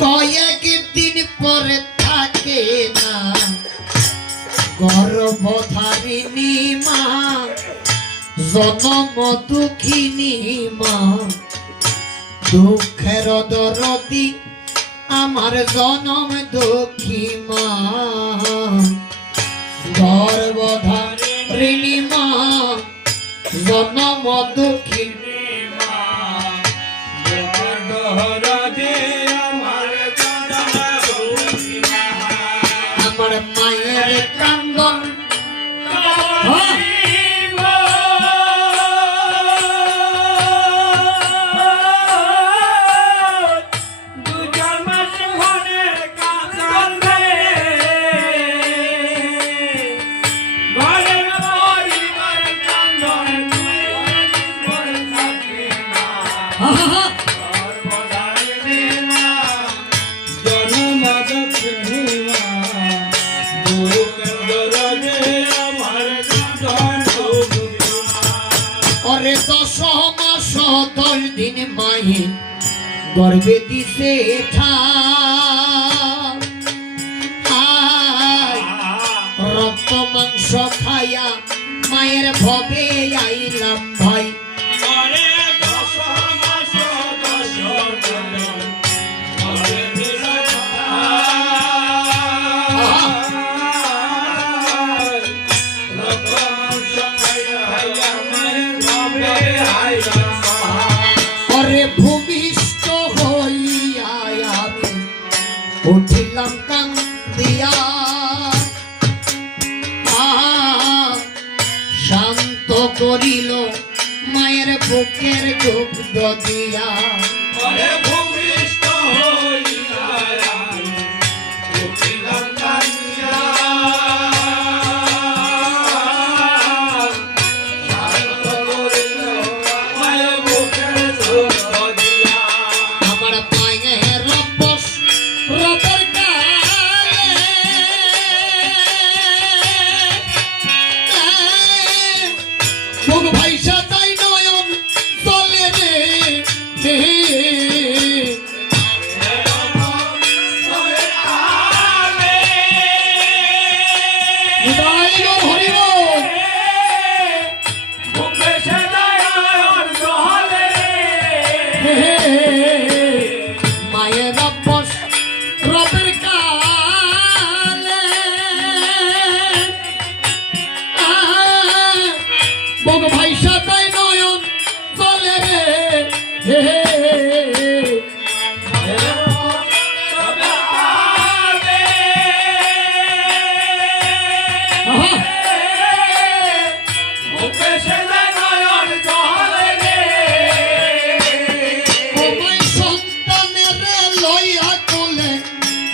কয়েকদিন পরে থাকে না গর্ভধারিণী মা, জনম দুঃখিনী মা, দুঃখের দরদি আমার জনম দুঃখী মা, গর্ভধারিণী মা, জনম দুঃখিনী মা, দুঃখের দরদি আমার মায়ের কান্দন ওরে 10 মাস 10 দিন মায়ে গর্ভে দিছে রক্ত মাংস খায়া মায়ের ভবে আইলাম ভাই। ওরে ভূমিষ্ঠ হইয়া আমি উঠিলাম কান্দিয়া, শান্ত করিল মায়ের বুকের দুগ্ধ দিয়া।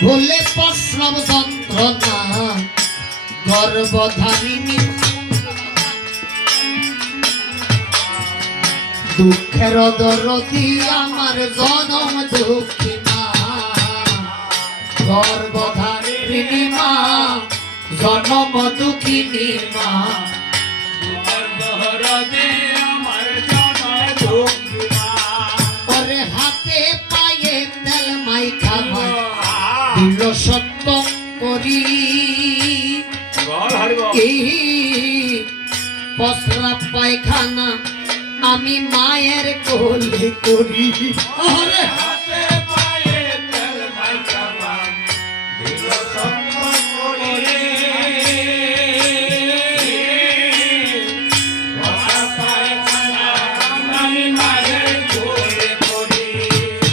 ভুলে প্রসব যন্ত্রণা গর্ভধারিণী দুঃখের দরদি আমার জনম দুঃখী মা, গর্ভধারিণী মা, জনম দুঃখিনী মা, ওরে হাতে পায়ে তেল মাইখা দিল সত্য করি পসরা পায়খানা আমি মায়ের কোলে করি।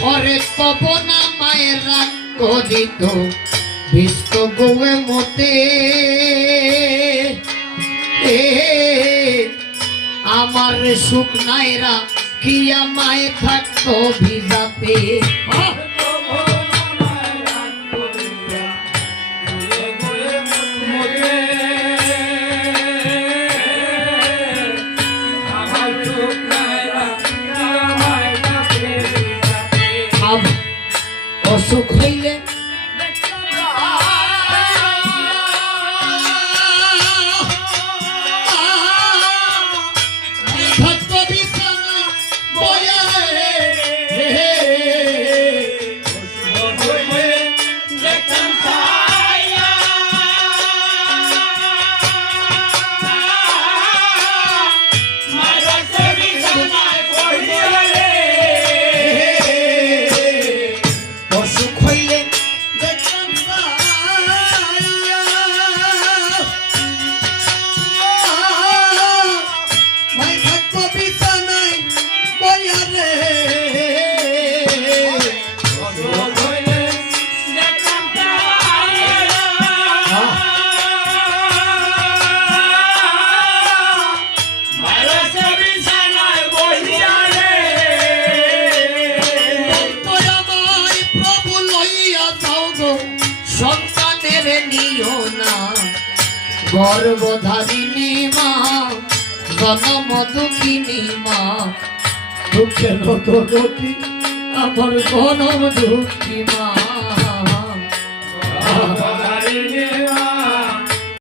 ওরে তব না মায়ের রাগ করিত বিষ্ট গোয়ে মতে, আমার সুখ নাইরা কিয়া মায়ে থাকতো ভিজাতে। অসুখ হইলে বাবু লইয়া যাও গো সন্তানের নিও না গর্ভধারিণী মা জনম দুঃখিনী মা দুঃখের নদী আমার গণম দুঃখী মা